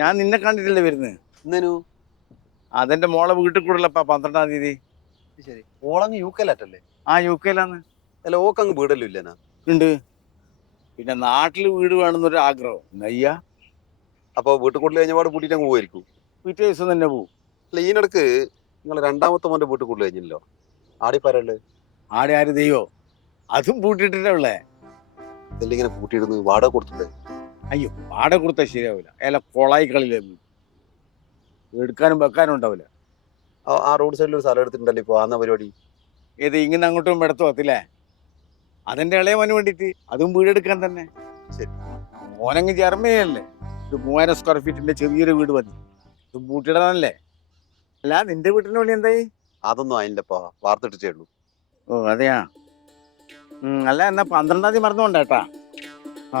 ഞാൻ നിന്നെ കണ്ടിട്ടില്ലേ വരുന്നത്. എന്തേനു? അതെന്റെ മോളെ വീട്ടിൽ കൂടല്ലപ്പാ 12-ാം തീയതി. ശരി, ഓളങ്ങ് യു കെയിലാറ്റല്ലേ? ആ UK-ലാന്ന്. അല്ല, ഓക്കങ്ങ് വീടല്ലോ ഇല്ലനാ? ഉണ്ട്. പിന്നെ നാട്ടിൽ വീട് വേണമെന്നൊരു ആഗ്രഹം നയ്യ. അപ്പൊ വീട്ടിൽ കൂടുതൽ കഴിഞ്ഞപാട് പൂട്ടിട്ട് അങ്ങ് പോയിരിക്കും. പിറ്റേ ദിവസം തന്നെ പോവും. അല്ല, ഈനിടക്ക് നിങ്ങൾ രണ്ടാമത്തെ മോന്റെ വീട്ടിൽ കൂടുതൽ കഴിഞ്ഞല്ലോ, ആടിപ്പാരല്ലേ? ആടെ ആര് ദൈവോ? അതും പൂട്ടിട്ടിട്ടേ ഉള്ളേ. ഇതെല്ലാം ഇങ്ങനെ പൂട്ടിയിടുന്നു, വാടക കൊടുത്തിട്ട്. അയ്യോ, വാടക കൊടുത്താൽ ശരിയാവില്ല. അല്ല, കൊളായി കളിയിലെ എടുക്കാനും വെക്കാനും ഉണ്ടാവില്ല. ആ റോഡ് സൈഡിൽ ഒരു സ്ഥലം എടുത്തിട്ടുണ്ടല്ലോ ഇപ്പൊ, ആന്ന പരിപാടി. ഏത് ഇങ്ങനെ അങ്ങോട്ടും ഇടത്തു വത്തില്ലേ? അതെന്റെ ഇളയ മോന് വേണ്ടിട്ട് അതും വീടെടുക്കാൻ തന്നെ. ശരി. മോനങ്ങ് ജർമ്മനിയല്ലേ, ഒരു 3000 സ്ക്വയർ ഫീറ്റിന്റെ ചെറിയൊരു വീട് മതി. ഇത് പൂട്ടിയിടാനല്ലേ. അല്ല, നിന്റെ വീട്ടിന് വേണ്ടി എന്തായി? അതൊന്നും അതിൻ്റെപ്പാ, വാർത്തിട്ടേ ഉള്ളൂ. ഓ അതെയാ. അല്ല, എന്നാ 12-ാം തീയതി മറന്നുകൊണ്ടേട്ടാ. ആ